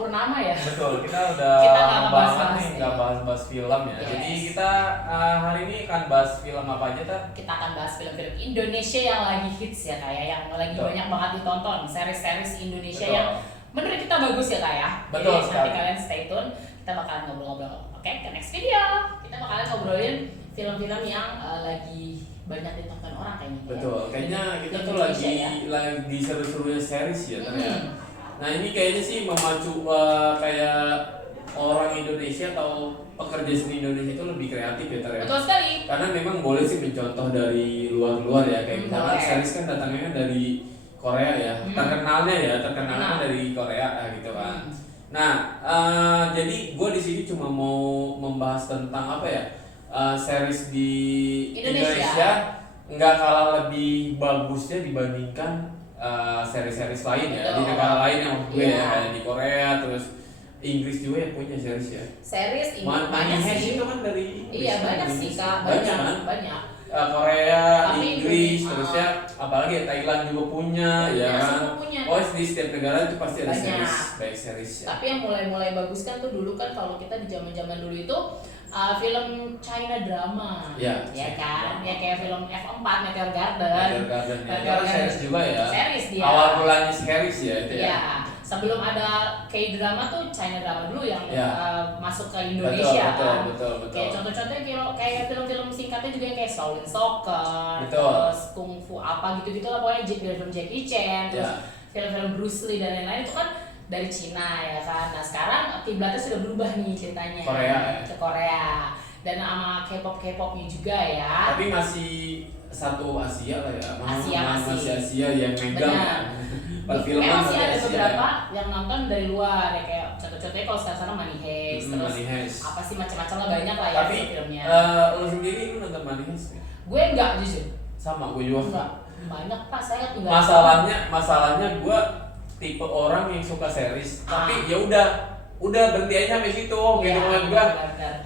Purnama ya. Betul, kita udah Kita nggak lama ngebahas banget nih nggak bahas film ya. Yes. Jadi kita hari ini akan bahas film apa aja, Tat? Kita akan bahas film-film Indonesia yang lagi hits ya kayak yang lagi Betul. banyak banget ditonton, series-series Indonesia Betul. yang menurut kita bagus ya kak ya. Betul Jadi sekali. nanti kalian stay tune, kita bakalan ngobrol-ngobrol. Oke, ke next video. Kita bakalan ngobrolin film-film yang lagi banyak ditonton orang kayaknya. Betul, kayaknya kita tuh Indonesia lagi seru-serunya series ya ternyata. Hmm. Nah ini kayaknya sih memacu kayak orang Indonesia atau pekerja seni Indonesia itu lebih kreatif ya ternyata. Betul sekali. Karena memang boleh sih mencontoh dari luar-luar ya, kayak misalkan Boleh. series kan datangnya dari Korea ya, terkenalnya Terkenal. dari Korea gitu kan. Hmm. Nah, jadi gue di sini cuma mau membahas tentang apa ya, series di Indonesia. nggak kalah lebih bagusnya dibandingkan series-series lain ya di Betul. negara lain yang maksud gue ya, Iya. kayak di Korea terus Inggris juga yang punya series ya. Series ini Money banyak Heist sih. itu kan dari Inggris. Iya kan, banyak dari sih Inggris. kak, Banyak kan? banyak. Korea, Tapi Inggris, Indonesia, terusnya apalagi ya, Thailand juga punya ya kan. semua punya. Oh di setiap negara itu pasti ada Banyak. series, baik series ya. Tapi yang mulai bagus kan tuh dulu kan kalau kita di zaman dulu itu film China drama, Ya, ya kan, ya kayak film F4 Meteor Garden. Meteor Garden ya. Itu kan series juga ya. Series dia. Awal mulanya series ya itu ya. Iya. Sebelum ada K-drama tuh China drama dulu yang Ya. masuk ke Indonesia kan. Betul. Kayak contoh-contohnya kayak film-film singkatnya juga yang kayak Shaolin Soccer, Betul. terus Kung Fu apa gitu-gitu lah pokoknya film Jackie Chan, terus Ya. film-film Bruce Lee dan lain-lain itu kan dari Cina ya kan. Nah sekarang kiblatnya sudah berubah nih ceritanya Korea ya. ke Korea dan sama K-popnya juga ya. Tapi masih satu Asia lah ya. Masih Asia. Asia yang megang. Benar. Perfilman Memang sih masih ada Asia beberapa ya. yang nonton dari luar ya kayak contoh-contohnya kalau sekarang Money Heist, terus Money Heist. apa sih macam-macam lah banyak lah ya Tapi filmnya. lu sendiri lu nonton Money Heist nggak? Gue enggak jujur. Sama gue juga. Enggak. Banyak Pak saya enggak. Masalahnya gue tipe orang yang suka series, tapi ya udah berhenti aja sampai situ gitu kan gue.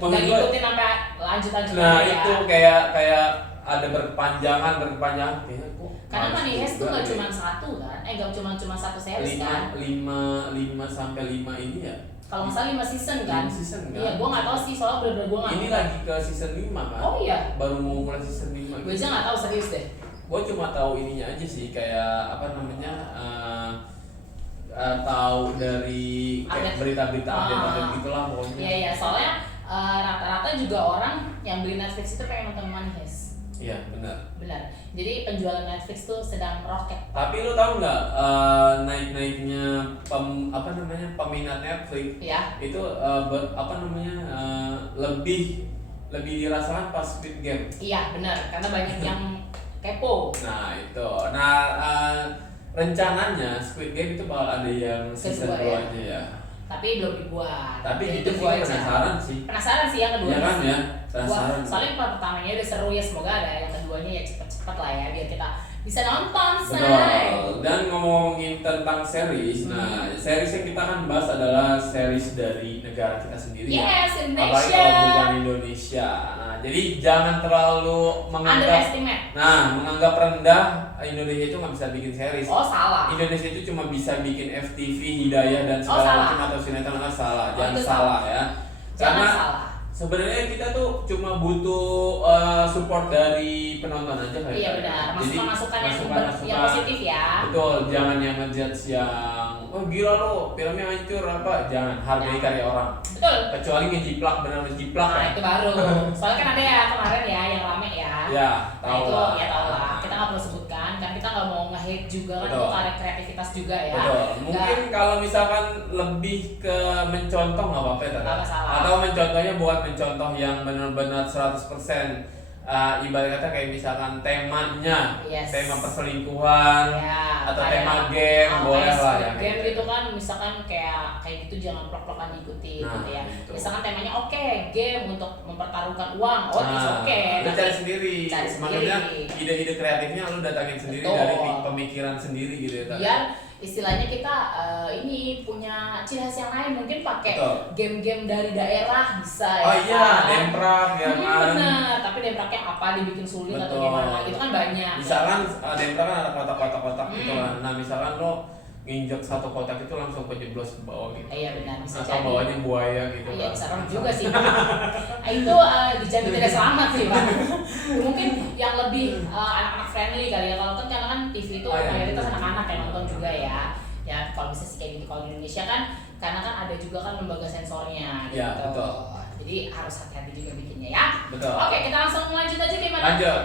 Enggak ngikutin sampai lanjut Nah ya. itu kayak ada berkepanjangan kayaknya kok. Karena males Money Heist tuh juga nggak ya. cuma satu kan, nggak cuma satu series kan. lima sampai 5 ini ya. Kalau nggak salah 5 season kan. 5 season kan? Iya, gue nggak tahu sih soalnya bener-bener gue nggak. Ini lagi ke season 5 kan? Oh iya. Baru mau mulai season 5 Gue aja nggak tahu serius deh. Gue cuma tahu ininya aja sih, kayak apa namanya, tahu dari kayak Update. berita-berita update gitulah pokoknya. Iya soalnya rata-rata juga orang yang beli Netflix itu pengen nonton Money Heist. Iya benar. Benar. Jadi penjualan Netflix tuh sedang meroket. Tapi lu tahu nggak naik-naiknya peminat Netflix Ya. itu lebih dirasakan pas Squid Game. Iya benar. Karena banyak yang kepo. Nah itu, rencananya Squid Game itu bakal ada yang season Kedua, 2-nya ya. Tapi belum dibuat. Tapi Jadi itu tunggu sih aja. penasaran sih. Penasaran sih yang kedua. Ya kan sih. ya, penasaran. Soalnya part pertamanya udah seru ya, semoga ada yang keduanya ya cepet-cepet lah ya biar kita bisa nonton say. Betul. Dan ngomongin tentang series, nah series yang kita akan bahas adalah series dari negara kita sendiri. Yes, Apalagi Indonesia. kalau bukan Indonesia. Nah, jadi jangan terlalu Underestimate. menganggap rendah Indonesia itu nggak bisa bikin series. Oh salah. Indonesia itu cuma bisa bikin FTV, Hidayah dan segala salah. macam atau sinetron. Salah, Oh, jangan itu salah ya. Jangan Karena salah. sebenarnya kita tuh cuma butuh support dari penonton aja kayak. Iya benar. Jadi, Masukan yang masukan. positif ya. Betul, jangan yang ngejudge yang gila lo, filmnya hancur apa. Jangan, hargai karya orang. Betul. Kecuali ngejiplak, benar ngejiplak Nah ya. itu baru. Soalnya kan ada ya kemarin ya yang rame ya. Ya, Nah tahu itu lah. ya tahu lah. Kita nggak perlu sebutkan kan kita nggak mau nge-hate juga kan Betul. itu karya kreativitas juga ya. Betul. Mungkin kalau misalkan lebih ke mencontoh nggak apa-apa ya, Nggak masalah. atau mencontohnya bukan mencontoh yang benar-benar 100%. Ibarat kata kayak misalkan temanya, Yes. tema perselingkuhan, Ya, atau kayak, tema game, boleh kayak lah Squid ya. Game gitu kan misalkan kayak gitu jangan plok-plokan diikuti Nah, gitu ya. gitu. Misalkan temanya oke, game untuk mempertaruhkan uang. Oh, itu Nah, oke. lu cari sendiri. Cari sendiri. Maksudnya ide-ide kreatifnya lu datangin sendiri Betul. dari pemikiran sendiri gitu ya. Biar istilahnya kita ini punya ciri khas yang lain mungkin pakai Betul. game-game dari daerah bisa ya. Oh iya, kan? demprak ya kan. Benar, tapi dempraknya apa dibikin sulit atau Betul. gimana gitu kan banyak. Misalkan demprak kan ada kotak-kotak gitu Hmm. kan. Nah, misalkan lo nginjek satu kotak itu langsung kejeblos ke bawah gitu. Iya benar, bisa Atau jadi. bawahnya buaya gitu. Iya, kan. serem juga sih. Itu dijamin tidak selamat sih Pak. Mungkin yang lebih anak-anak friendly kali ya. Kalau kan TV itu Oh, iya. mayoritas anak-anak yang nonton juga ya. Ya kalau bisa sih kayak gitu. Kalau di Indonesia kan karena kan ada juga kan lembaga sensornya gitu. Iya, betul. Jadi harus hati-hati juga bikinnya ya. Betul. Oke, kita langsung lanjut aja gimana? Lanjut.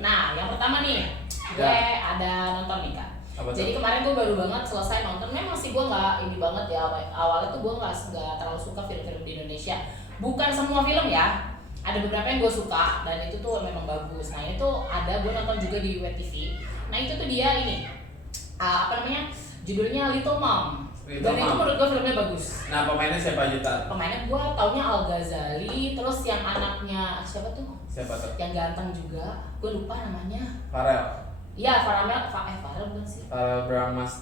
Nah, yang pertama nih, gue ada nonton nih Kak. Apa Jadi tuh? kemarin gue baru banget selesai nonton. Memang sih gue nggak ini banget ya. Awalnya tuh gue nggak terlalu suka film-film di Indonesia. Bukan semua film ya. Ada beberapa yang gue suka dan itu tuh memang bagus. Nah itu ada gue nonton juga di WTV. Nah itu tuh dia ini apa namanya? Judulnya Little Mom. Little Dan itu Mom. menurut gue filmnya bagus. Nah, pemainnya siapa aja Tar? Pemainnya gue taunya Al Ghazali, terus yang anaknya siapa tuh? Siapa tuh? Yang ganteng juga. Gue lupa namanya. Farel. Iya, Farel bukan sih? Farel Brahmans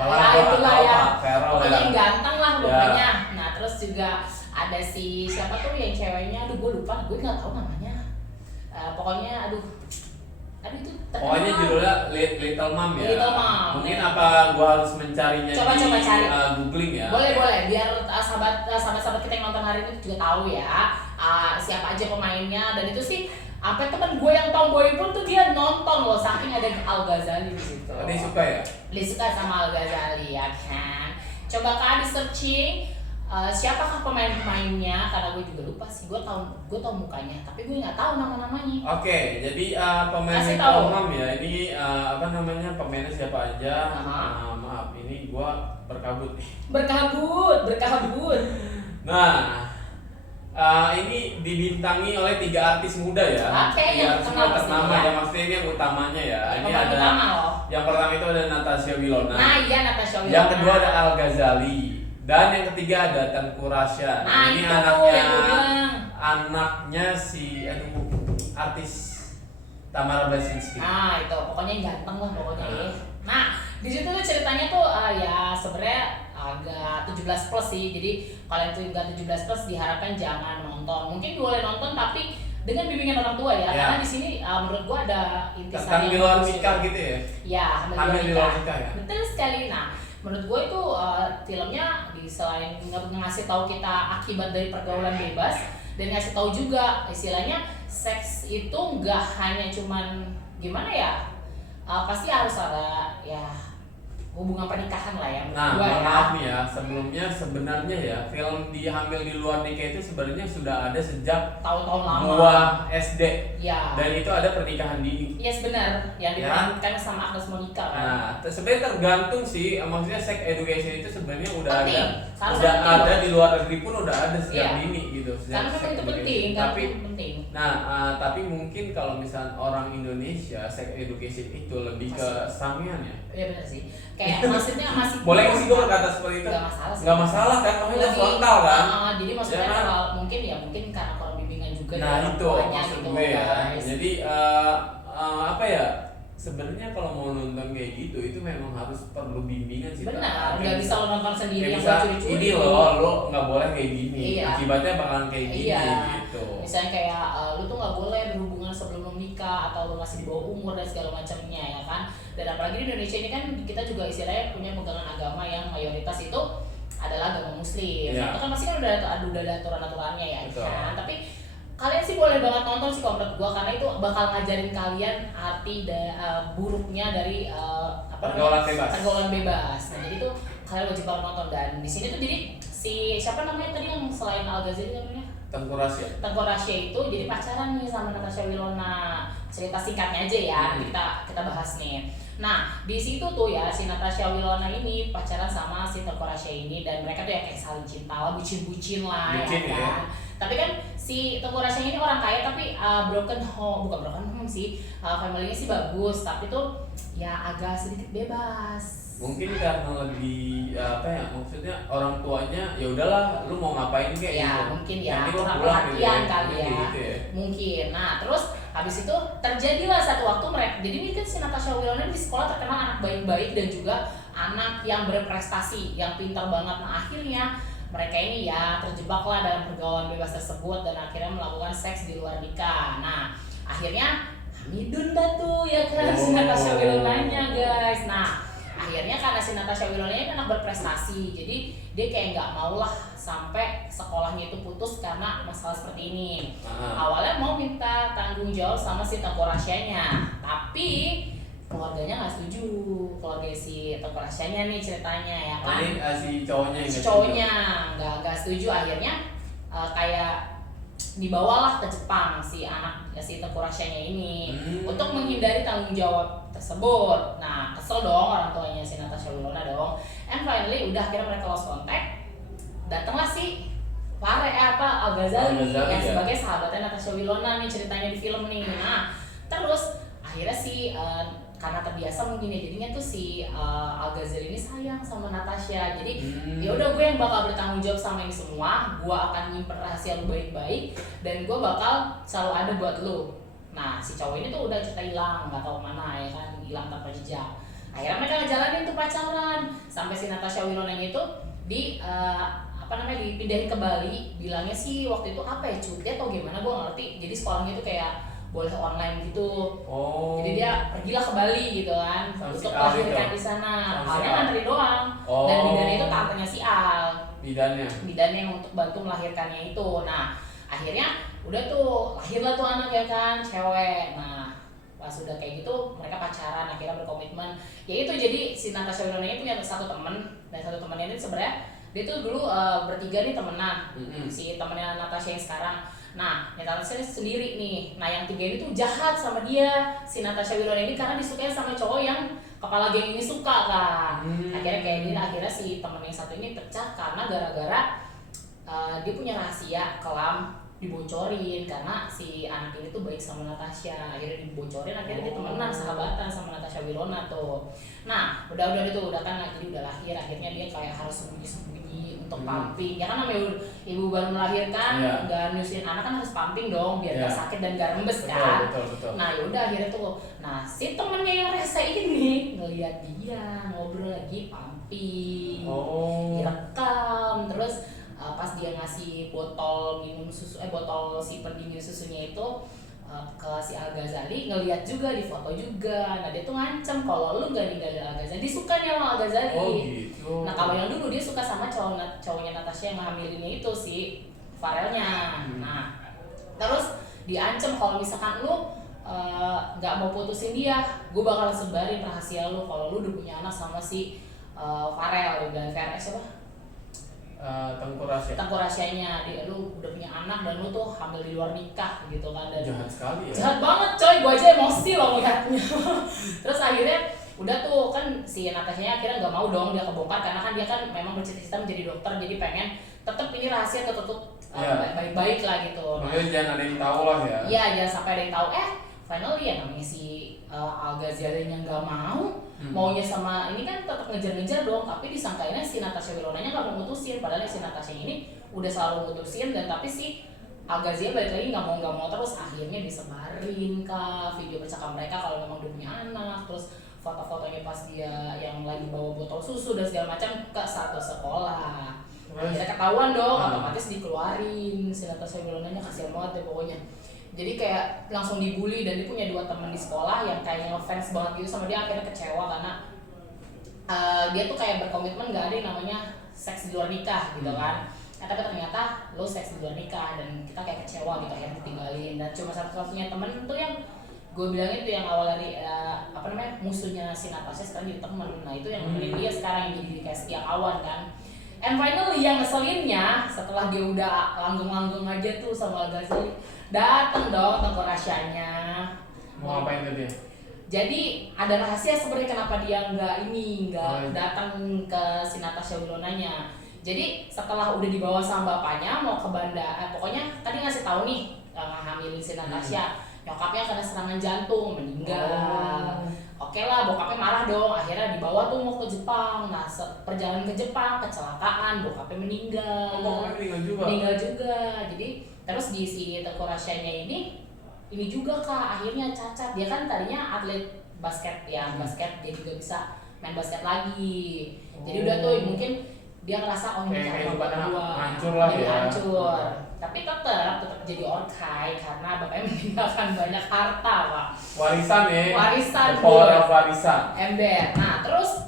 Ya, itulah ya. Farel Pokoknya yang ganteng lah Ya. pokoknya. Nah terus juga ada si siapa tuh yang ceweknya, aduh gue lupa, gue nggak tahu namanya. Pokoknya aduh itu terkenal. Pokoknya judulnya Little Mom ya. Little Mom. Mungkin apa gua harus mencarinya Coba di cari. googling ya. Boleh biar sahabat-sahabat kita yang nonton hari ini juga tahu ya siapa aja pemainnya. Dan itu sih sampai temen gue yang tomboy pun tuh dia nonton loh, saking ada Al Ghazali di situ. Dia suka ya? Dia suka sama Al Ghazali ya kan. Coba Kak di searching siapakah pemain-pemainnya, karena gue juga lupa sih. Gue tahu mukanya tapi gue nggak tahu nama-namanya. Oke, jadi pemain Kasih Little tahu. Mom ya. Ini apa namanya? Pemainnya siapa aja? Aha. Maaf, ini gua berkabut. Berkabut. Nah, ini dibintangi oleh 3 artis muda ya. Oke, 3 yang artis terkenal muda ternama pasti, ya. ya. Maksudnya ini yang utamanya ya. Ini Pemain ada utama loh. yang pertama itu ada Natasha Wilona. Nah iya, Natasha Wilona. Yang kedua ada Al Ghazali. Dan yang ketiga ada Tengku Rasya. Nah Ini itu anaknya yang gue bilang. anaknya si artis Tamara Blazinski. Nah itu pokoknya yang ganteng lah pokoknya ya. Nah di situ tuh ceritanya tuh ya sebenarnya agak 17 plus sih. Jadi kalau itu enggak 17 plus diharapkan jangan nonton. Mungkin boleh nonton tapi dengan bimbingan orang tua ya. Ya. Karena di sini menurut gua ada intisari Tentang di luar nikah gitu ya. Ya, Hamil di luar nikah ya. Betul sekali. Nah, menurut gue itu filmnya selain ngasih tahu kita akibat dari pergaulan bebas dan ngasih tahu juga istilahnya seks itu nggak hanya cuman gimana ya, pasti harus ada ya hubungan pernikahan lah ya. Nah, Gua ya. maaf nih ya, sebelumnya sebenarnya ya film di Hamil di Luar Nikah itu sebenarnya sudah ada sejak Tahun-tahun lama. gua SD. Ya. Dan itu ada pernikahan dini. Yes benar, yang Ya. diperankan sama Agnes Monica kan. Nah, sebenarnya tergantung sih, maksudnya sex education itu sebenarnya udah Penting. ada, Seharusnya udah penting ada loh. di luar negeri pun udah ada sejak Iya. dini gitu. Sejak Karena sex memang itu education. penting, karena Tapi, itu penting. tapi mungkin kalau misalnya orang Indonesia sex education itu lebih ke sangean ya. Iya benar sih. Kayak maksudnya masih Boleh nggak sih gue berkata seperti itu? Nggak masalah sih. Nggak masalah kan, namanya Lagi- frontal kan. jadi maksudnya Ya kan? kalau mungkin karena kurang bimbingan juga Nah dari orang itu tuanya maksud gitu, gue ya. guys. Jadi apa ya? Sebenarnya kalau mau nonton kayak gitu itu memang harus perlu bimbingan sih. Benar, Nggak nggak bisa lo nonton sendiri nggak yang bisa, buat curi-curi. ini lo nggak boleh kayak gini. Iya. Akibatnya bakalan kayak gini Iya. gitu. Misalnya kayak lu tuh nggak boleh berhubungan sebelum lo nikah atau lo masih di bawah umur dan segala macamnya ya kan. Dan apalagi di Indonesia ini kan kita juga istilahnya punya pegangan agama yang mayoritas itu adalah agama Muslim. Iya. Itu kan pasti kan udah ada aturan-aturannya ya Betul. kan. Tapi kalian sih boleh banget nonton sih kalau menurut gua, karena itu bakal ngajarin kalian arti buruknya dari Pergaulan bebas. pergaulan bebas. Nah jadi tuh kalian wajib banget nonton. Dan di sini tuh jadi si siapa namanya tadi yang selain Al Ghazali namanya Tengku Rasya. Tengku Rasya itu jadi pacaran nih sama Natasha Wilona. Cerita singkatnya aja ya, nanti kita bahas nih. Nah di situ tuh ya si Natasha Wilona ini pacaran sama si Tengku Rasya ini, dan mereka tuh ya kayak saling cinta lah, bucin-bucin lah Bucin, ya kan. Tapi kan si Tengku Rasya ini orang kaya tapi bukan broken home sih, family-nya sih bagus tapi tuh ya agak sedikit bebas. Mungkin karena lebih apa ya, maksudnya orang tuanya ya udahlah lu mau ngapain kayak Ya gitu. mungkin ya Nanti lu kurang pulang perhatian gitu kali ya, gitu ya. mungkin. Nah terus habis itu terjadilah satu waktu mereka, jadi ini kan si Natasha Wilona di sekolah terkenal anak baik-baik dan juga anak yang berprestasi, yang pintar banget. Nah akhirnya mereka ini ya terjebaklah dalam pergaulan bebas tersebut dan akhirnya melakukan seks di luar nikah. Nah akhirnya Hamidun dah tuh ya kan si Natasha Wilonanya guys. Nah akhirnya karena si Natasha Wilona ini anak berprestasi, jadi dia kayak nggak mau lah sampai sekolahnya itu putus karena masalah seperti ini. Awalnya mau minta tanggung jawab sama si Teuku Rasyanya, tapi keluarganya nggak setuju. Keluarga si Teuku Rasyanya nih ceritanya ya kan. Si cowoknya Si cowoknya nggak setuju, akhirnya kayak dibawalah ke Jepang si Teuku Rasyanya ini untuk menghindari tanggung jawab tersebut. Nah, kesel dong orang tuanya si Natasha Wilona dong. And finally udah akhirnya mereka lost contact. Datanglah si Al Ghazali yang sebagai sahabatnya Natasha Wilona nih ceritanya di film nih. Nah, terus akhirnya karena terbiasa mungkin ya, jadinya tuh si Al Ghazali ini sayang sama Natasha. Jadi ya udah, gue yang bakal bertanggung jawab sama ini semua. Gue akan nyimpen rahasia lu baik-baik dan gue bakal selalu ada buat lu. Nah, si cowok ini tuh udah cerita hilang, nggak tahu kemana ya kan, hilang tanpa jejak. Akhirnya mereka ngejalanin tuh pacaran sampai si Natasha Wilona itu dipindahin ke Bali. Bilangnya sih waktu itu apa ya, cuti atau gimana gue nggak ngerti. Jadi sekolahnya itu kayak boleh online gitu. Jadi dia pergilah ke Bali gitu kan untuk melahirkan di sana. Alnya ngantri doang. Dan bidannya itu tantenya si Al. Bidannya yang untuk bantu melahirkannya itu. Nah, akhirnya udah tuh lahirlah tuh anak ya kan, cewek. Nah, pas udah kayak gitu mereka pacaran, akhirnya berkomitmen. Ya itu, jadi si Natasha Wilona ini punya satu temen, dan satu temennya ini sebenarnya dia tuh dulu bertiga nih temenan. Si temennya Natasha yang sekarang. Nah, Natasha sendiri nih. Nah, yang tiga ini tuh jahat sama dia, si Natasha Wilona ini, karena disukai sama cowok yang kepala geng ini suka kan. Akhirnya si temen yang satu ini pecah karena gara-gara dia punya rahasia kelam dibocorin, karena si anak ini tuh baik sama Natasha. Akhirnya dibocorin, akhirnya dia temenan sahabatan sama Natasha Wilona tuh. Nah, udah kan, jadi udah lahir, akhirnya dia kayak harus sembunyi untuk pumping. Ya kan namanya ibu baru melahirkan, nggak nyusuin anak kan harus pumping dong biar gak sakit dan gak rembes kan. Betul. Nah, yaudah akhirnya tuh. Nah, si temennya yang rese ini ngeliat dia ngobrol lagi pumping, direkam, terus pas dia ngasih botol si pendingin susunya itu ke si Al Ghazali, ngeliat juga, di foto juga. Nah, dia tuh ngancem kalau lu gak ninggalin Al Ghazali, dia suka nih sama Al Ghazali. Gitu. Nah, kalau yang dulu dia suka sama cowoknya Natasha yang ngehamilinnya itu, si Farelnya. Nah, terus diancem kalau misalkan lu gak mau putusin dia, gue bakal sebarin rahasia lu kalau lu udah punya anak sama si Farel dan VRS apa? Teuku Rasyanya, lu udah punya anak dan lu tuh hamil di luar nikah gitu kan. Dan jahat sekali ya. Jahat banget coy, gue aja emosi loh melihatnya. Terus akhirnya udah tuh kan si Natasha akhirnya nggak mau dong dia kebongkar, karena kan dia kan memang bercita-cita menjadi dokter, jadi pengen tetap ini rahasia tertutup baik-baik lah gitu. Makanya jangan ada yang tahu lah ya. Iya, jangan sampai ada yang tahu. Finally ya namanya si Al Ghazali-nya nggak maunya sama ini kan tetap ngejar-ngejar dong, tapi disangkainnya si Natasha Wilona-nya nggak mau mutusin, padahal si Natasha ini udah selalu mutusin. Dan tapi si Al Ghazali balik lagi nggak mau terus. Akhirnya disebarin kah video percakapan mereka kalau memang dia punya anak, terus foto-fotonya pas dia yang lagi bawa botol susu dan segala macam ke satu sekolah. Akhirnya ketahuan dong, otomatis dikeluarin. Si Natasha Wilona-nya kasihan banget deh pokoknya. Jadi kayak langsung dibully, dan dia punya 2 teman di sekolah yang kayak ngefans banget gitu sama dia. Akhirnya kecewa karena dia tuh kayak berkomitmen gak ada yang namanya seks di luar nikah gitu kan. Tapi ternyata lo seks di luar nikah, dan kita kayak kecewa gitu, akhirnya ditinggalin. Dan cuma satu-satunya temen tuh yang gue bilangnya tuh yang awal dari musuhnya si Natasha sekarang jadi temen. Nah, itu yang nemenin dia sekarang, yang jadi kayak setia kawan kan. And finally yang ngeselinnya, setelah dia udah langgeng-langgeng aja tuh sama Al Ghazali, dateng dong Teuku Rasyanya. Mau ngapain tuh dia? Jadi ada rahasia sebenarnya kenapa dia nggak datang ke si Natasha Wilona-nya. Jadi setelah udah dibawa sama bapaknya mau ke bandara, pokoknya tadi ngasih tahu nih ngehamilin si Natasha, nyokapnya kena serangan jantung, meninggal. Oke lah, bokapnya marah dong, akhirnya dibawa tuh mau ke Jepang. Nah, perjalanan ke Jepang kecelakaan, bokapnya meninggal. Bokapnya meninggal juga. Jadi terus di si Teuku Rasyanya ini juga kak, akhirnya cacat. Dia kan tadinya atlet basket ya, dia juga bisa main basket lagi. Jadi udah tuh mungkin dia ngerasa ini cara gua hancur lah ya. Hancur. Tapi tetap jadi orkai karena bapaknya meninggalkan banyak harta, Pak. Warisan ya. Warisan. Power of warisan. Ember. Nah, terus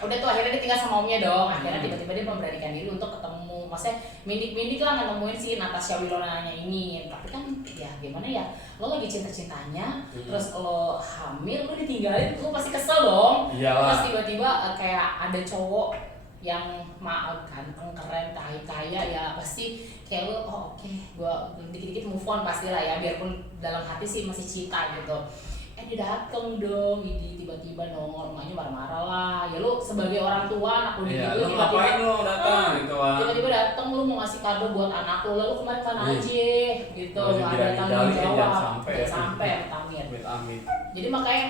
udah tuh akhirnya dia tinggal sama omnya dong. Akhirnya tiba-tiba dia memberanikan diri untuk ketemu, maksudnya mindik lah nemuin si Natasha Wilona ini. Tapi kan ya gimana ya, lo lagi cinta-cintanya, terus lo hamil, lo ditinggalin, lo pasti kesel dong. Iyalah. Terus tiba-tiba kayak ada cowok yang ganteng, keren, kaya ya pasti kayak lo, oh oke, gua dikit-dikit move on pastilah ya, biarpun dalam hati sih masih cinta gitu. Dia dateng dong, ini tiba-tiba nongol, rumahnya marah-marah lah. Ya lu sebagai orang tua, anak lu Iya, gitu, lu ngapain lu datang gitu kan? tiba-tiba dateng, lu mau ngasih kado buat anak lu, lalu kemarin kan aja, gitu. Masih Nggak ada tanggung jangan jawab, sampai ya. sampai amit. Amit. Jadi makanya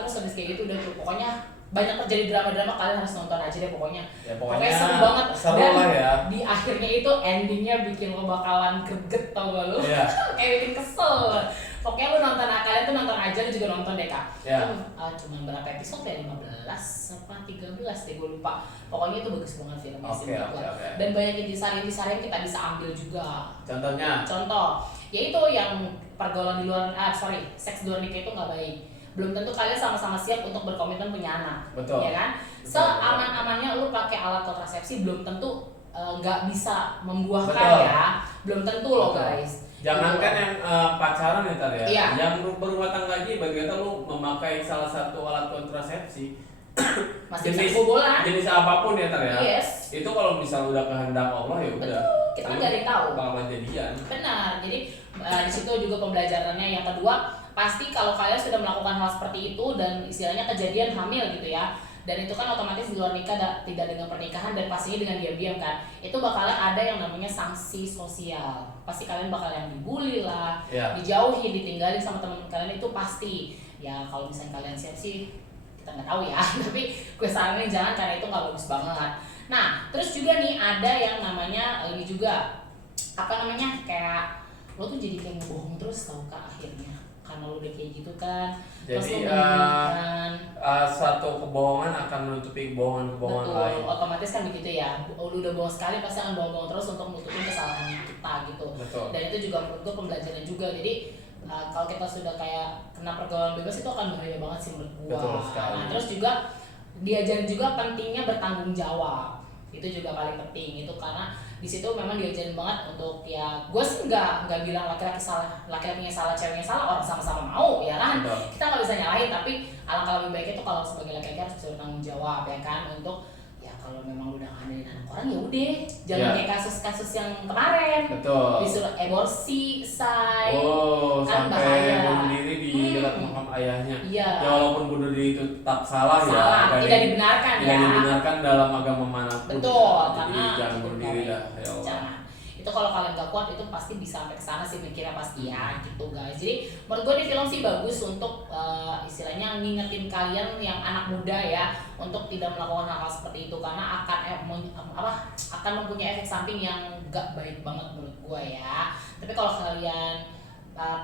terus habis kayak gitu udah tuh, pokoknya banyak terjadi drama-drama, kalian harus nonton aja deh pokoknya. Ya pokoknya seru banget. Seru Dan lah ya. di akhirnya itu endingnya bikin lo bakalan greget, tau gak lu? Iya. Kayak bikin kesel. Pokoknya lu nonton, kalian tuh nonton aja, lu juga nonton deh Kak. Ya. Itu cuman berapa episode ya? 15 apa 13 deh, gue lupa. Pokoknya itu bagus banget filmnya sih menurut gua. Dan banyak intisari-intisari yang kita bisa ambil juga. Contoh, yaitu yang pergaulan di luar, seks di luar nikah itu nggak baik. Belum tentu kalian sama-sama siap untuk berkomitmen punya anak. Betul. Ya kan? Seaman-amannya lu pakai alat kontrasepsi belum tentu nggak bisa membuahkan. Betul. Ya. Belum tentu loh guys. Jangankan yang pacaran ya tadi ya, Iya. yang berumah tangga aja bagi kita lu memakai salah satu alat kontrasepsi Masih bisa kebobolan. jenis apapun ya tadi ya. Yes. Itu kalau misalnya udah kehendak Allah ya udah. Betul, kita kan nggak ada yang tahu. Bakalan jadian. Benar. Jadi di situ juga pembelajarannya. Yang kedua, pasti kalau kalian sudah melakukan hal seperti itu dan istilahnya kejadian hamil gitu ya. Dan itu kan otomatis di luar nikah tidak dengan pernikahan dan pastinya dengan diam-diam kan. Itu bakalan ada yang namanya sanksi sosial. Pasti kalian bakal yang dibully lah, dijauhi, ditinggalin sama teman kalian, itu pasti. Ya kalau misalnya kalian siap sih kita nggak tahu ya. Tapi gue saranin jangan, karena itu nggak bagus banget. Nah terus juga nih ada yang namanya ini juga kayak lo tuh jadi kayak ngebohong terus tau Kak akhirnya. Karena lo udah kayak gitu kan. Jadi satu kebohongan akan menutupi kebohongan lain. Otomatis kan begitu ya. Lu udah bohong sekali pasti akan bohong terus untuk menutupi kesalahan kita gitu. Betul. Dan itu juga menurut gue pembelajaran juga. Jadi kalau kita sudah kayak kena pergaulan bebas itu akan bahaya banget sih menurut gua. Betul sekali. Nah, terus juga diajarin juga pentingnya bertanggung jawab. Itu juga paling penting itu, karena di situ memang diajarin banget untuk, ya gue sih nggak bilang laki-laki lakinya salah, ceweknya salah, orang sama-sama mau ya kan. Betul. Kita nggak bisa nyalahin, tapi alangkah lebih baiknya itu kalau sebagai laki-laki harus bisa bertanggung jawab ya kan, untuk ya kalau memang udah ngandelin anak orang ya udah, jangan kayak kasus-kasus yang kemarin. Betul. Disuruh aborsi, kan sampai bahaya. bunuh diri di dekat makam ayahnya. Iya. Ya walaupun bunuh diri itu tetap salah ya. Tidak dibenarkan ya. Tidak dibenarkan dalam agama manapun. Betul, ya. karena Jadi jangan bunuh diri dah. Ya Allah. Jangan. Itu kalau kalian gak kuat itu pasti bisa sampai ke sana sih mikirnya pasti ya gitu guys. Jadi menurut gue nih film sih bagus untuk istilahnya ngingetin kalian yang anak muda ya untuk tidak melakukan hal-hal seperti itu, karena akan mempunyai efek samping yang gak baik banget menurut gue ya. Tapi kalau kalian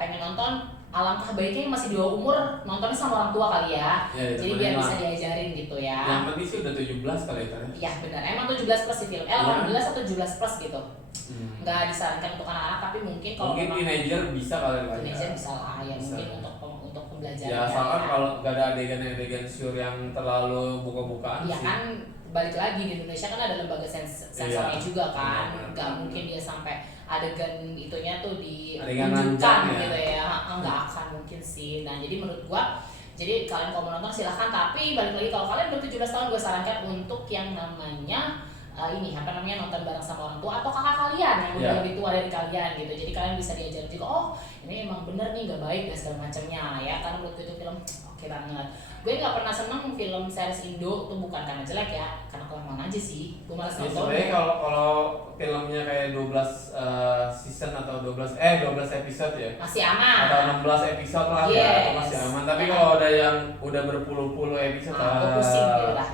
pengen nonton, alangkah baiknya masih di bawah umur nontonnya sama orang tua kali ya. Jadi biar bisa diajarin gitu ya. Yang penting sih udah 17 kali itu ya. Iya benar, emang 17 plus sih film. 18 atau 17 plus gitu. Nggak disarankan untuk anak-anak, tapi mungkin kalau teenager bisa kali ya. Teenager bisa lah ya, bisa. Mungkin untuk pembelajaran. Ya asalkan kalau nggak ada adegan sur yang terlalu buka-bukaan sih. Iya kan, balik lagi di Indonesia kan ada lembaga sensornya juga kan. Nggak mungkin dia sampai adegan itunya tuh ditunjukkan gitu ya. Nggak akan mungkin sih. Nah jadi menurut gua, jadi kalian kalau mau nonton silahkan, tapi balik lagi kalau kalian udah 17 tahun gue sarankan untuk yang namanya nonton bareng sama orang tua atau kakak kalian yang udah lebih tua dari kalian gitu. Jadi kalian bisa diajarin juga, oh ini emang bener nih gak baik dan segala macamnya ya. Karena menurut gue itu film oke banget. Gue gak pernah seneng film series Indo tuh, bukan karena jelek ya, karena kelamaan aja sih. Gue malas nonton. Sebenarnya kalau filmnya kayak 12 season atau 12 episode ya. Masih aman. Atau 16 episode lah ya, itu masih aman. Tapi kalau ada yang udah berpuluh-puluh episode, gue pusing gitu lah.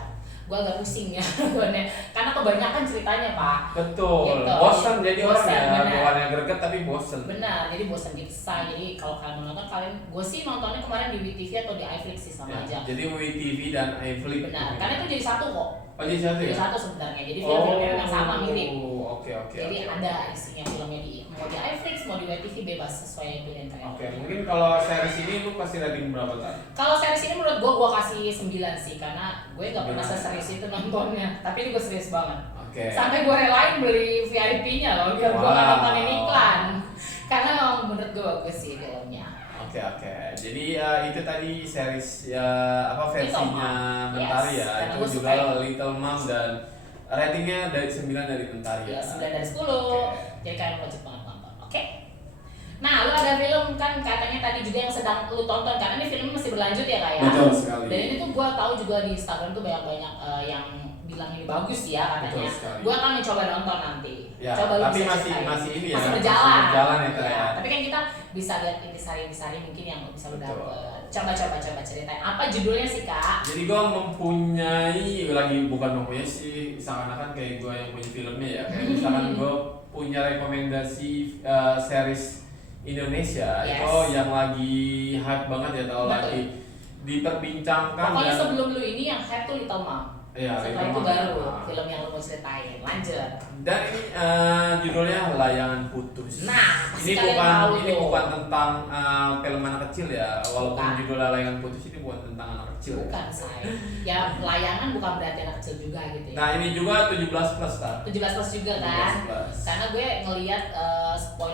Gue agak pusing ya karena kebanyakan ceritanya Pak. Betul, gitu. bosan jadi orang ya, bener. bukannya greget tapi bosan. Benar, jadi bosan bisa. Jadi kalau kalian mau nonton, gue sih nontonnya kemarin di WTV atau di iFlix sih sama aja. Jadi WTV dan iFlix. Benar, karena itu jadi satu kok. Oh jadi satu Jadi ya? satu sebenarnya. Jadi film-filmnya memang sama mirip. Oke. Jadi ada isinya filmnya mau di iFlix, mau di WTV bebas sesuai yang pilihan kalian. Oke, mungkin kalau series ini lu kasih rating berapa tadi? Kalau series ini menurut gue kasih 9 sih karena gue nggak pernah 9. seserius itu nontonnya. Tapi ini gue serius banget. Oke. Sampai gue relain beli VIP-nya loh biar gue nggak nontonin iklan. Karena memang menurut gue bagus sih filmnya. Oke. Jadi itu tadi series ya apa versinya Mentari ya. Karena Itu gue juga suka Little Mom dan ratingnya dari 9 dari Mentari ya, ya. 9 dari 10. Jadi kalian wajib banget nonton. Oke. Nah, lu ada film kan katanya tadi juga yang sedang lu tonton karena ini film masih berlanjut ya Kak ya. Betul sekali. Dan ini tuh gua tahu juga di Instagram tuh banyak yang bilang ini bagus ya katanya. Betul sekali. Gua akan mencoba nonton nanti. Ya, Coba lu tapi bisa masih ceritain. ini ya. Masih berjalan. Masih berjalan ya, Kak, Ya, ya. tapi kan kita bisa lihat intisari-intisari mungkin yang bisa lu Betul. dapet. Coba ceritain. Apa judulnya sih Kak? Jadi gue bukan mempunyai sih, seakan-akan kayak gue yang punya filmnya ya. Kayak misalkan gue punya rekomendasi series Indonesia itu yang lagi hype banget ya, atau lagi diperbincangkan. Pokoknya dan sebelum lu ini yang hype tuh Little Mom. Iya, Setelah Little itu Mom. baru film yang lu mau ceritain. Lanjut. Dan ini judulnya Layangan Putus. Nah, pasti ini kalian tahu tuh. bukan tentang film anak kecil ya, walaupun Bukan. judulnya Layangan Putus ini bukan tentang anak kecil. Bukan say. Ya layangan bukan berarti anak kecil juga gitu ya. Nah ini juga 17 plus kan? 17 plus juga kan. 17 plus. Karena gue ngelihat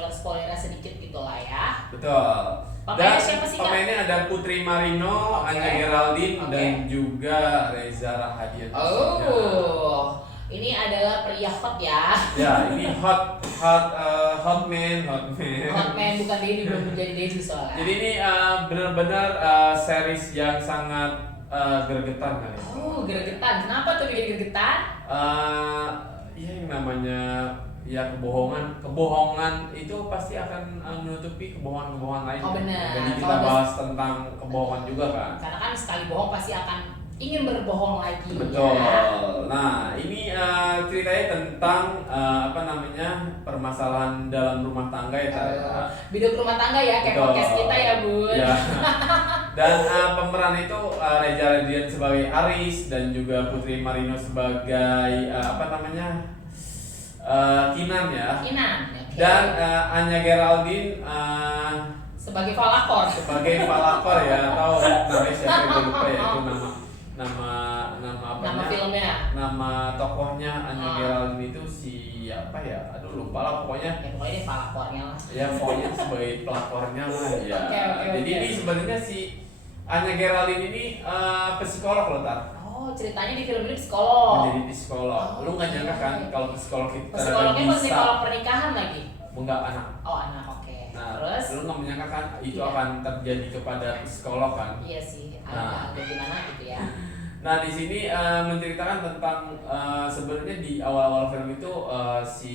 spoilernya sedikit gitu lah ya. Betul. Pemainnya Dan siapa sih, Kak? pemainnya ada Putri Marino, Oke. Anya Geraldine, Oke. dan juga Reza Rahadian. Oh, ini adalah pria hot ya. Ya, ini hot man. Hotman bukan Dedi, belum menjadi Dedi soalnya. Jadi ini benar-benar series yang sangat gregetan kali. Oh, gregetan. Kenapa tuh bikin gregetan? Ya yang namanya ya kebohongan itu pasti akan menutupi kebohongan lain. Oh, benar. Jadi kita Kalau bahas tentang kebohongan juga kan. Karena kan sekali bohong pasti akan ingin berbohong lagi. Betul. Ya. Nah, ini ceritanya tentang permasalahan dalam rumah tangga ya. Biduk rumah tangga ya, kayak Betul. podcast kita ya, Bun. Ya. Dan pemeran itu Reza Rahadian sebagai Aris dan juga Putri Marino sebagai Kinan ya. Kinan. Oke. Dan Anya Geraldine Sebagai falakor. sebagai pelakor ya, atau namanya siapa gue lupa ya, itu nama Nama filmnya. nama tokohnya Anya Ah. Geraldine itu siapa ya, aduh lupa lah pokoknya. Ya pokoknya dia falakornya lah. Ya pokoknya sebagai pelakornya lah ya. Oke. Jadi ini sebenarnya si Anya Geraldine ini psikolog loh, Tar. Oh, ceritanya di film ini psikolog. Menjadi psikolog. Lu nggak nyangka kan kalau psikolog itu Psikolognya bisa psikolog pernikahan lagi. enggak anak. Oh, anak. Oke. Nah, Terus? lu nggak menyangka kan itu Iya. akan terjadi kepada psikolog kan? Iya sih, Nah. agak gimana gitu ya. Nah di sini menceritakan tentang sebenarnya di awal-awal film itu si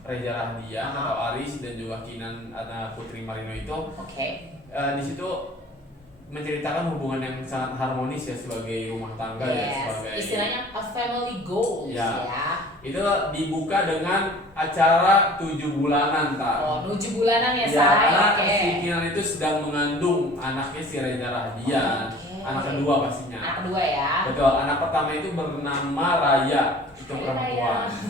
Reza Rahadian atau Aris dan juga Kinan atau Putri Marino itu Oke. di situ menceritakan hubungan yang sangat harmonis ya sebagai rumah tangga ya, Yes. sebagai Istilahnya a family goals Ya. ya. itu dibuka dengan acara 7 bulanan tak. Oh, menuju bulanan ya, Ya, say. karena Oke. si Kinan itu sedang mengandung anaknya si Reza Rahadian, Oke. anak kedua pastinya. Anak kedua ya. Betul, anak pertama itu bernama Raya, itu Hai, perempuan. Raya.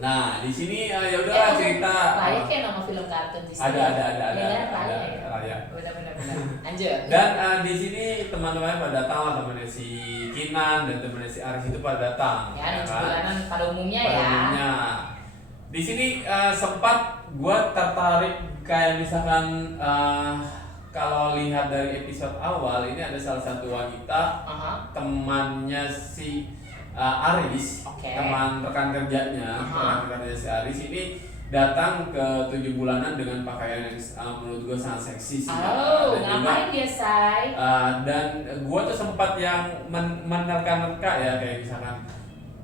Nah, di sini ya udahlah cerita. Raya kayak nama film kartun di sini. Ada, Ya, kan, Raya. ya? Raya. Benar. Lanjut. Dan di sini teman-temannya pada datang lah, temannya si Kinan dan temannya si Aris itu pada datang. Ya, menuju kan? bulanan pada umumnya Pada ya. umumnya. Di sini sempat gua tertarik kayak misalkan kalau lihat dari episode awal ini ada salah satu wanita Aha. temannya si Aris, Oke. teman rekan kerjanya, Aha. rekan kerja si Aris ini datang ke 7 bulanan dengan pakaian yang menurut gue sangat seksi sih. Oh, Dan juga, ngapain dia, say? dan gue tuh sempat yang menerka-nerka ya, kayak misalkan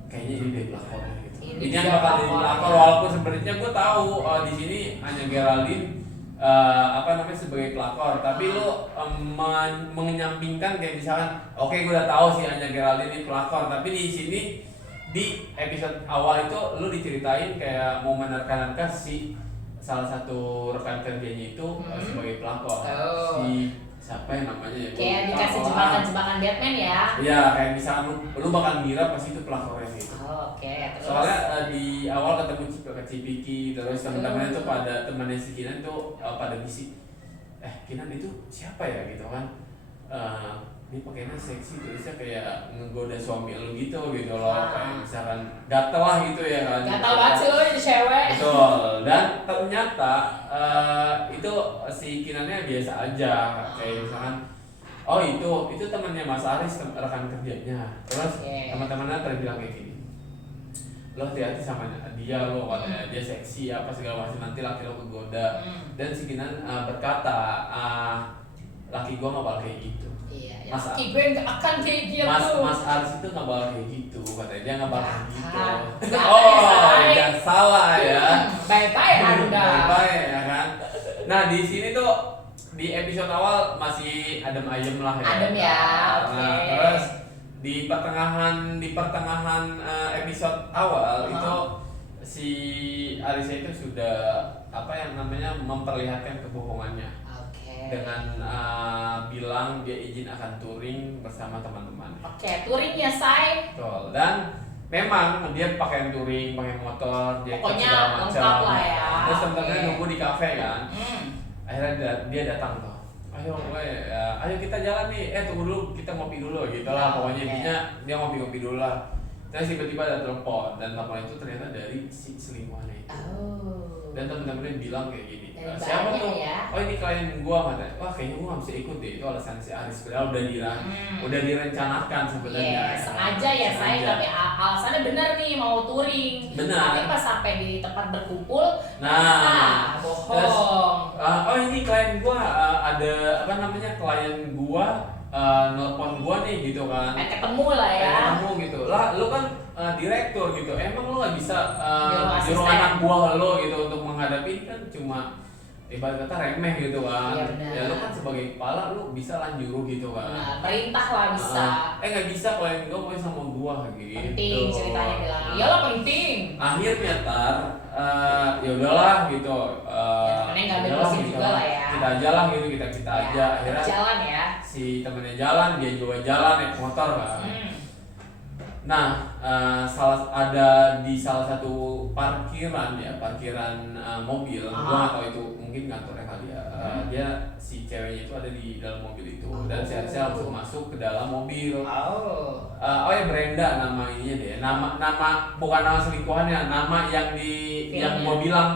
kayaknya ini dari pelakornya gitu. Ini Ini yang dia bakal jadi pelakornya. pelakor, walaupun sebenarnya gue tahu di sini Anya Geraldine sebagai pelakor, tapi lu menyampingkan kayak misalkan oke gue udah tahu si Anya Geraldine ini pelakor, tapi di sini di episode awal itu lu diceritain kayak mau menerka-nerka si salah satu rekan kerjanya itu sebagai pelakor, Oh. si siapa yang namanya ya? Kayak Gua dikasih lupa. jebakan-jebakan Batman ya. Iya, kayak misalkan lu bakal ngira pasti itu pelakornya gitu. Oke, terus. Soalnya di awal ketemu Cipiki, terus teman-temannya tuh pada temannya si Kinan tuh pada bisik, Kinan itu siapa ya gitu kan? Dia pakainya seksi terusnya kayak ngegoda suami lu gitu loh, kayak misalkan gatel lah gitu ya kan? Gatel banget sih lo jadi cewek. Betul. Dan ternyata itu si Kinannya biasa aja, kayak misalkan oh itu temannya Mas Aris, rekan kerjanya. Terus teman-temannya terbilang kayak gini, lo hati-hati sama dia lo, katanya dia seksi apa segala macam, nanti laki lo kegoda. Dan si Kinan berkata, laki gua nggak bakal kayak gitu. Iya, Laki gue nggak akan kayak gitu. Mas Aris itu nggak bakal kayak gitu, katanya dia nggak bakal kayak gitu. Jangan salah ya. Bye-bye Anda. Bye-bye ya kan. Nah di sini tuh di episode awal masih adem ayem lah ya. Adem ya. Nah terus di pertengahan episode awal itu si Arisa itu sudah apa yang namanya memperlihatkan kebohongannya dengan bilang dia izin akan touring bersama teman-teman. Touringnya say. Betul. Dan memang dia pakai touring, pakai motor, dia pokoknya segala macam. lengkap lah ya. Terus teman-temannya nunggu di kafe kan. Akhirnya dia datang tuh. Ayo kita jalan nih. Tunggu dulu, kita ngopi dulu gitu lah. Pokoknya intinya dia ngopi-ngopi dulu lah. Terus tiba-tiba ada telepon, dan telepon itu ternyata dari si selingkuhannya itu. Dan temen-temennya bilang kayak gini, siapa tuh? Ya? Oh ini klien gua, katanya. Wah kayaknya gua gak bisa ikut deh, itu alasan si Aris. Padahal udah direncanakan sebenarnya. Sengaja ya saya, tapi alasannya benar nih mau touring. Benar. Tapi pas sampai di tempat berkumpul, bohong. Terus, oh ini klien gua, ada apa namanya, klien gua nelpon gua nih gitu kan. Ketemu lah ya. Ketemu gitu. Lah lu kan direktur gitu. Emang lu gak bisa nyuruh anak buah lo gitu untuk menghadapi, kan cuma ibarat kata remeh gitu kan. Ya lu kan sebagai kepala lu bisa lah nyuruh gitu kan. Nah, perintah lah bisa. Gak bisa klien gua mau sama gua gitu. Penting ceritanya bilang. Iyalah penting. Akhirnya ya udahlah gitu. Temennya nggak ambil pusing juga lah ya. Kita aja lah gitu, kita aja. Akhirnya jalan ya. Si temennya jalan, dia juga jalan naik motor kan. Nah, ada di salah satu parkiran mobil. Gua nggak tahu itu mungkin kantornya kali ya. Dia si ceweknya itu ada di dalam mobil itu, dan saya langsung masuk ke dalam mobil. Brenda nama ininya deh. Nama bukan nama selingkuhannya, nama yang gua bilang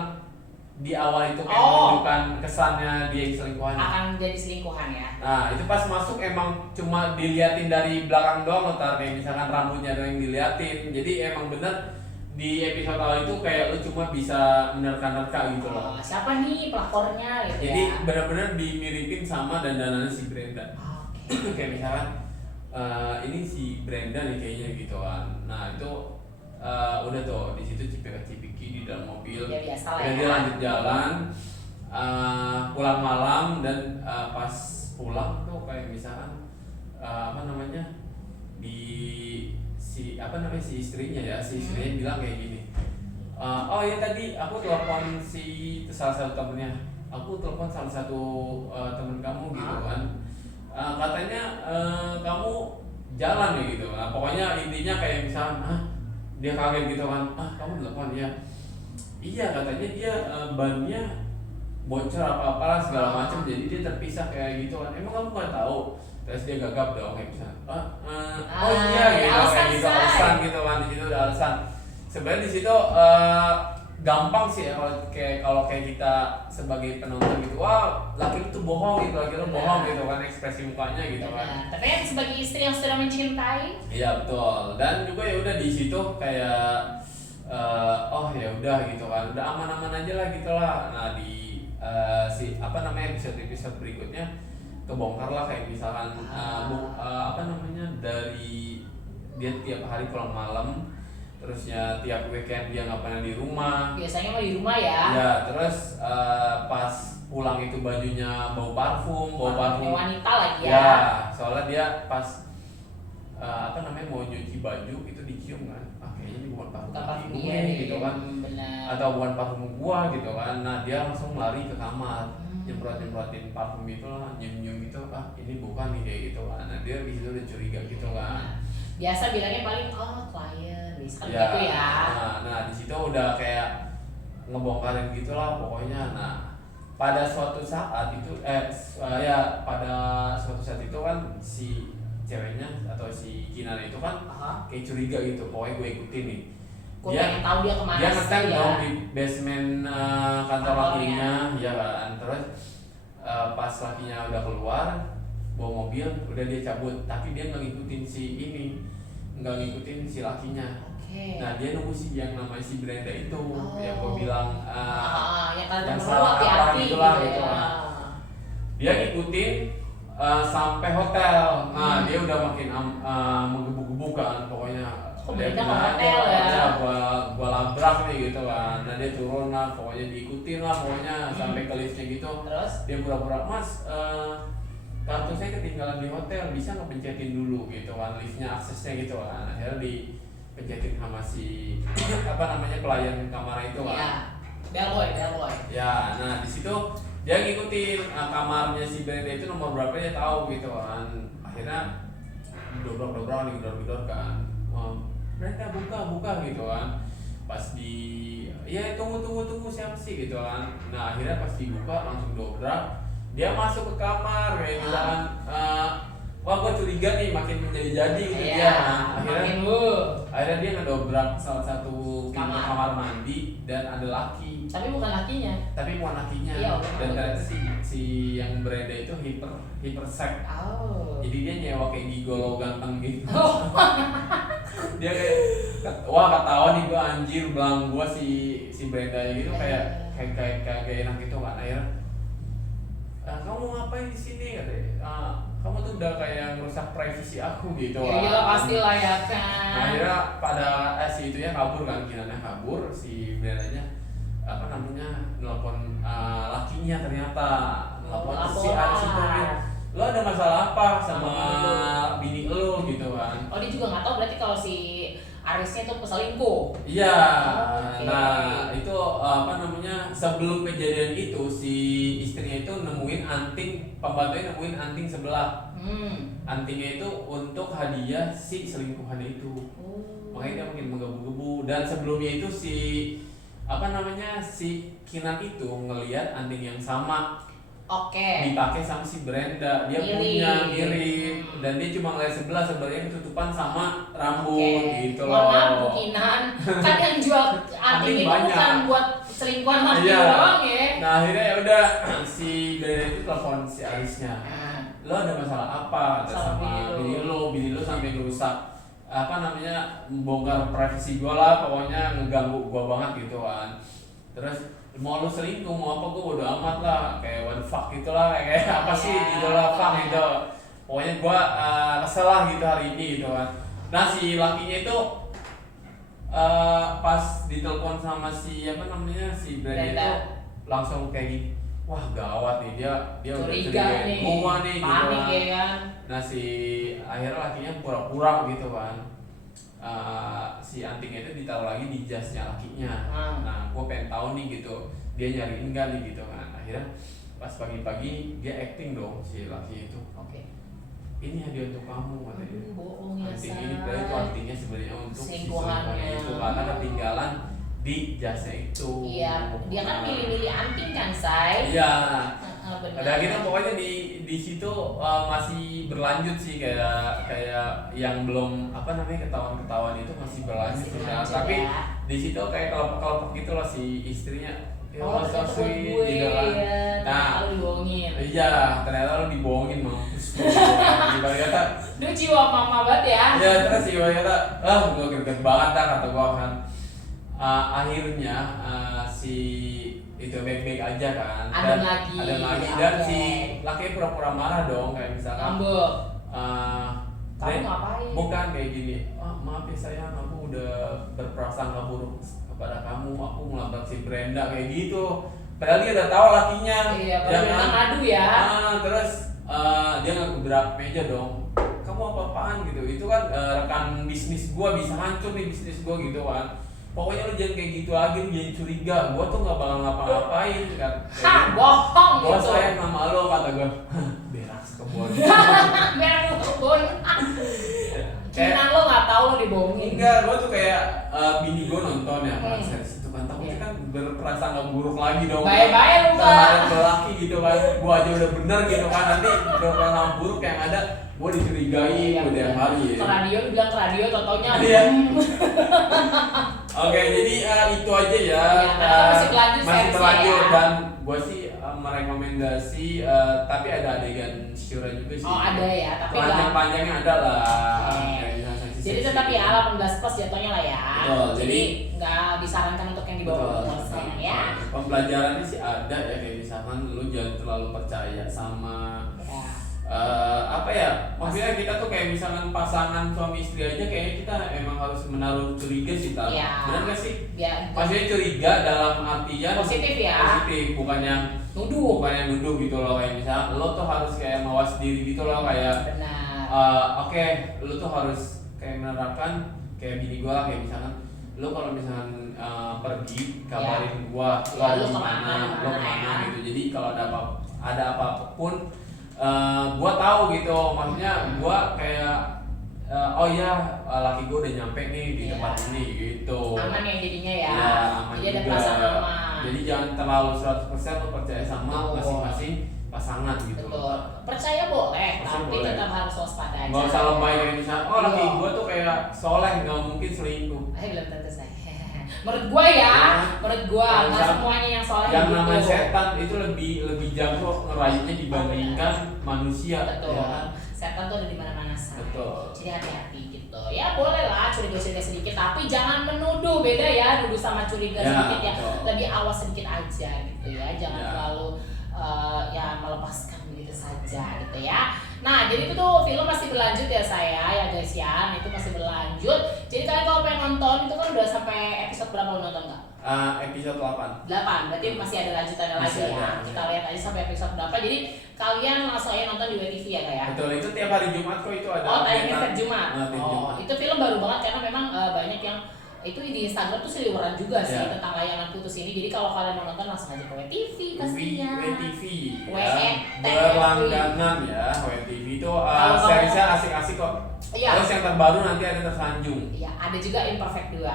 di awal itu kayak menunjukkan kesannya dia selingkuhannya. Akan jadi selingkuhan ya. Nah itu pas masuk emang cuma diliatin dari belakang doang, kayak misalkan rambutnya ada yang diliatin. Jadi emang bener di episode awal itu kayak lu cuma bisa menerka-nerka gitu loh. Siapa nih pelapornya gitu. Jadi benar-benar dimiripin sama dandanannya si Brenda. Kayak misalkan ini si Brenda nih kayaknya gitu kan. Nah itu udah tuh di situ cipika-cipiki di dalam mobil. Ya biasa lah dan ya. dia lanjut jalan pulang malam, dan pas pulang tuh kayak misalkan si istrinya bilang kayak gini, oh ya tadi aku telepon salah satu temennya, aku telepon salah satu temen kamu gitu kan, katanya kamu jalan ya gitu. Nah, pokoknya intinya kayak misalkan dia kaget gitu kan, kamu telepon ya, iya katanya dia bannya bocor apa-apalah segala macam, jadi dia terpisah kayak gitu kan. Emang kamu nggak tahu? Terus dia gagap dong kayak misalnya, iya gitu, kayak gitu alasan gitu kan. Di situ ada alasan. Sebenarnya di situ gampang sih ya kalau kayak kita sebagai penonton gitu, wah laki lu tuh bohong gitu, laki lu bohong gitu kan, ekspresi mukanya gitu kan. Tapi kan sebagai istri yang sudah mencintai. Iya betul. Dan juga ya udah di situ kayak ya udah gitu kan, udah aman-aman aja lah gitu lah. Nah di episode berikutnya kebongkar lah kayak misalkan dari dia tiap hari pulang malam, terusnya tiap weekend dia nggak pernah di rumah. Biasanya mah di rumah ya. Ya terus pas pulang itu bajunya bau parfum wanita lagi ya. Ya soalnya dia pas mau nyuci baju itu dicium kan, kayaknya ini bukan parfum dia gitu kan, bener. Atau bukan parfum gua gitu kan. Nah dia langsung lari ke kamar. nyemprotin parfum gitu lah, nyium gitu, ini bukan nih kayak gitu kan. Nah dia di situ udah curiga gitu kan. Biasa bilangnya paling klien misalkan Ya, gitu ya. nah di situ udah kayak ngebongkarin gitulah pokoknya. Nah pada suatu saat itu ya pada suatu saat itu kan si ceweknya atau si Kinan itu kan kayak curiga gitu, pokoknya gue ikutin nih. Gue pengen tahu dia kemana Dia sih ngetem ya. dong di basement kantor lakinya, ya kan. Terus pas lakinya udah keluar bawa mobil, udah dia cabut, tapi dia nggak ngikutin si ini, nggak ngikutin si lakinya. Oke. Nah dia nunggu si yang namanya si Brenda itu, yang gue bilang yang kalian yang perlu salah kaprah hati-hati gitulah gitu gitu ya. kan. Dia ngikutin sampai hotel. Nah dia udah makin menggebu-gebu kan pokoknya. Kok Dia Brenda ke bilang, hotel ya? gua labrak nih gitu kan. Nah dia turun lah, pokoknya diikutin lah pokoknya sampai ke liftnya gitu. Terus? Dia pura-pura, Mas, kartu saya ketinggalan di hotel, bisa nggak pencetin dulu gitu kan, liftnya aksesnya gitu kan. Akhirnya dipencetin sama si pelayan kamar itu kan. Iya. Bellboy. Ya, nah di situ dia ngikutin kamarnya si Brenda itu nomor berapa dia tahu gitu kan. Akhirnya gedor kan. Brenda buka gitu kan. Pas tunggu siapa sih gitu kan. Nah akhirnya pas dibuka langsung dobrak, dia masuk ke kamar kayak gitu kan. Wah gue curiga nih makin menjadi gitu dia kan. Akhirnya dia ngedobrak salah satu pintu kamar mandi dan ada laki. Tapi bukan lakinya. Iya, dan ternyata si yang Brenda itu hiper sex. Jadi dia nyewa kayak gigolo ganteng gitu. Dia kayak ketawa nih gua anjir, belang gua si Brenda gitu kayak enak gitu kan. Akhirnya kamu ngapain di sini katanya. Kamu tuh udah kayak ngerusak privasi aku gitu. Iya pastilah ya kan. Nah, akhirnya pada si itunya kabur kan, Kinannya kabur, si Brendanya nelpon lakinya, ternyata nelpon si Aris itu, lo ada masalah apa sama bini lo gitu kan. Oh dia juga nggak tahu berarti kalau si Arisnya tuh peselingkuh. Iya. Okay. Nah itu sebelum kejadian itu si istrinya itu nemuin anting, pembantunya nemuin anting sebelah. Antingnya itu untuk hadiah si selingkuhannya itu. Makanya dia makin menggebu-gebu. Dan sebelumnya itu si Kinan itu ngelihat anting yang sama dipakai sama si Brenda. Dia punya mirip, dan dia cuma ngeliat sebenarnya ketutupan sama rambut gitu loh. Warna Kinan kan yang jual anting itu bukan buat selingkuhan laki doang ya. Nah akhirnya ya udah si Brenda itu telepon si Arisnya. Lo ada masalah apa? Sama bini lo sampai ngerusak bongkar privasi gua lah, pokoknya ngeganggu gua banget gitu kan. Terus mau lu selingkuh mau apa gua bodo amat lah, kayak what the fuck gitu lah, kayak apa sih gitu lah, fuck gitu. Pokoknya gua kesel lah gitu hari ini gitu kan. Nah si lakinya itu pas ditelepon sama si Brenda itu langsung kayak gitu, wah gawat nih, dia udah curiga gua nih gitu kan. Nah akhirnya lakinya pura-pura gitu kan. Si antingnya itu ditaruh lagi di jasnya lakinya. Nah gue pengen tahu nih gitu, dia nyariin enggak nih gitu kan. Akhirnya pas pagi-pagi dia acting dong si laki itu. Ini hadiah untuk kamu katanya. Bohong ya, anting ini berarti itu antingnya sebenarnya untuk si selingkuhannya itu karena ketinggalan di jasnya itu. Iya, dia kan milih-milih anting kan, Say? Iya. Benar. Ada gitu pokoknya di situ masih berlanjut sih, kayak yang belum ketahuan itu masih berlanjut sih. Tapi di situ kayak kelompok gitu loh si istrinya. So sweet gitu kan. Nah, lu dibohongin. Iya, ternyata lu dibohongin mampus. Gimana kata? Duh jiwa mama banget ya. Ya terus si gimana kata? Gua greget banget dah kata gua kan. Akhirnya si itu baik-baik aja kan. Ada lagi dan si laki pura-pura marah dong, kayak misalkan ngambek. Kamu "Dek, ngapain?" bukan kayak gini, maaf ya sayang, aku udah berprasangka buruk kepada kamu, aku melabrak si Brenda kayak gitu. Padahal dia udah tahu lakinya. Iya, padahal ngadu ya. Terus dia ngegebrak meja dong. Kamu apa-apaan gitu. Itu kan rekan bisnis gua, bisa hancur nih bisnis gua gitu kan. pokoknya lu jangan kayak gitu lagi, lu jangan curiga, gua tuh nggak bakal ngapa-ngapain kan. Bohong Gua gitu. sayang sama lo, kata gua. Berak sekebon. Berak kebun. Kayak Gimana lo nggak tahu lo dibohongin? enggak, gua tuh kayak bini gua nonton ya series itu kan, takutnya Iya. kan berprasangka buruk lagi dong. Bye-bye lu, Pak. terhadap lelaki gitu kan, gua aja udah bener gitu kan, nanti berprasangka buruk yang ada gua dicurigai tiap hari ya. Ke radio, bilang ke radio, totonya. Iya. Oke, jadi itu aja ya. Karena masih berlanjut Masih seriesnya berlanjut ya. dan gua sih merekomendasi, tapi ada adegan Shura juga sih. Oh ada ya, tapi nggak. Panjang-panjangnya ada lah. Oke. Kayak bisa seksi-seksi. Jadi tetap ya 18 plus jatuhnya lah ya. Betul, Jadi nggak disarankan untuk yang di bawah umur Betul. sayang ya. Pembelajarannya sih ada ya, kayak misalkan lu jangan terlalu percaya sama Ya. apa ya, maksudnya kita tuh kayak misalkan pasangan suami istri aja kayaknya kita emang harus menaruh curiga sih, Tal. Iya. Benar nggak sih? Ya. Maksudnya curiga dalam artian Positif ya. positif, bukan yang Nuduh. nuduh gitu loh, kayak misalnya lo tuh harus kayak mawas diri gitu loh, kayak Benar. oke, lo tuh harus kayak menerapkan kayak bini gua lah, kayak misalkan lo kalau misalkan pergi kabarin gua lo Ya, ada lo di kemana, mana, lo kemana ya. gitu. Jadi kalau ada apa-apapun gua tahu gitu, maksudnya gua kayak oh ya laki gua udah nyampe nih di Iya. tempat ini gitu. Aman ya jadinya ya. Iya, aman Jadi ada juga. perasaan aman. Jadi jangan terlalu 100% lo percaya sama Betul. masing-masing pasangan gitu. Betul. Percaya boleh, Pasti tapi boleh. tetap harus waspada aja. Nggak usah lebay kayak misalnya, oh laki Iya. gua tuh kayak soleh, nggak mungkin selingkuh. Belum tentu saya. Menurut gua ya, menurut gua Yang nggak sam- semuanya yang soleh Yang gitu. namanya setan itu lebih jago ngerayunya dibandingkan manusia. Betul. Ya kan? Setan tuh ada di mana-mana say. Betul. Jadi hati-hati gitu. Ya boleh lah curiga-curiga sedikit, tapi jangan menuduh. Beda ya, nuduh sama curiga Ya, sedikit ya. betul. Lebih awas sedikit aja gitu ya. Jangan Ya. terlalu ya melepaskan begitu saja gitu ya. Nah, jadi itu tuh film masih berlanjut ya saya ya guys ya. Itu masih berlanjut. Jadi kalian kalau pengen nonton itu kan udah sampai episode berapa lo nonton nggak? Episode 8. 8, berarti masih ada lanjutannya lagi Masih ya. ada. Kita lihat aja sampai episode berapa. Jadi kalian langsung aja nonton di WTV ya kak ya. Betul, itu tiap hari Jumat kok itu ada. Oh, tayangnya update-an. setiap Jumat. Tiap Oh, Jumat. itu film baru banget karena memang banyak yang itu di Instagram tuh seliweran juga sih Ya. tentang layangan putus ini. Jadi kalau kalian mau nonton langsung aja ke WTV pastinya. WTV WTV. ya. Berlangganan ya, WTV itu Kalau kamu- seriesnya asik-asik kok. Iya. Terus yang terbaru nanti ada Tersanjung. Iya, ada juga Imperfect 2.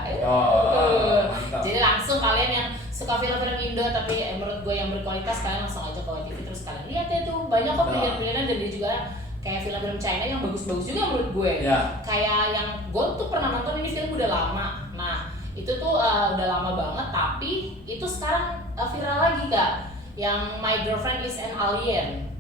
Mantap. Jadi langsung kalian yang suka film-film Indo tapi menurut gue yang berkualitas, kalian langsung aja ke WTV terus kalian lihat ya tuh banyak kok Betul. pilihan-pilihan, dan dia juga kayak film-film China yang bagus-bagus juga menurut gue. Ya. Kayak yang gue tuh pernah nonton ini film udah lama. Nah itu tuh udah lama banget, tapi itu sekarang viral lagi kak. Yang My Girlfriend is an Alien.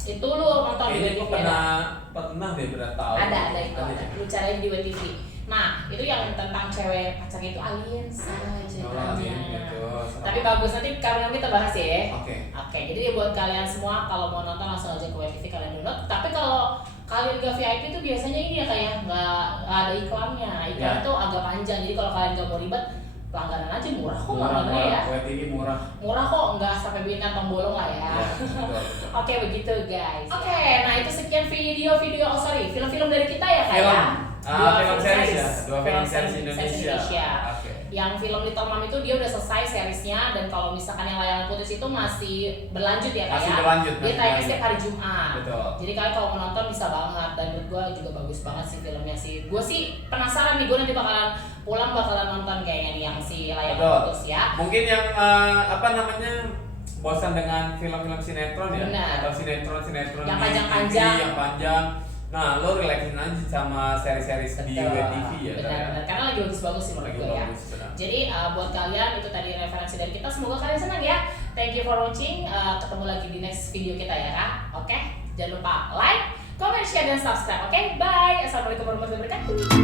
Itu lu nonton di Kayaknya WTV gue ya? pernah deh berapa tahun. Ada itu Ada. ada. Lu cariin di WTV. Nah itu yang tentang cewek pacarnya itu alien saja alien gitu. tapi bagus, nanti kalian kita bahas ya. Oke. Oke, jadi buat kalian semua kalau mau nonton langsung aja ke WTV kalian download. Tapi kalau kalian gak VIP itu biasanya ini ya kayak nggak ada iklannya. Iklan Ya. itu agak panjang. Jadi kalau kalian gak mau ribet, langganan aja murah kok langganannya ya. WTV murah. Murah kok, nggak sampai bikin kantong bolong lah ya. Ya, betul. Oke begitu guys. Oke, nah itu sekian film-film dari kita ya kak Film. ya. Film series ya. Dua film series Indonesia. Oke. Yang film Little Mom itu dia udah selesai seriesnya, dan kalau misalkan yang layangan putus itu masih berlanjut ya kak Masih ya. berlanjut, Dia masih tayangnya berlanjut. setiap hari Jumat. Betul. Jadi kalian kalau mau nonton bisa banget, dan menurut gue juga bagus banget sih filmnya sih. Gue sih penasaran nih, gue nanti bakalan pulang bakalan nonton kayaknya nih yang si layangan Betul. putus ya. Mungkin yang apa namanya, bosan dengan film-film sinetron ya, Benar. atau sinetron Yang di panjang-panjang. TV yang panjang. Nah, lo relaxin aja sama seri-seri di WTV ya. Benar-benar, karena lagi bagus-bagus sih menurut Lagi gue ya. bagus, benar. Jadi buat kalian itu tadi referensi dari kita, semoga kalian senang ya. Thank you for watching. Ketemu lagi di next video kita ya kak. Oke, jangan lupa like, comment, share, dan subscribe. Oke, bye. Assalamualaikum warahmatullahi wabarakatuh.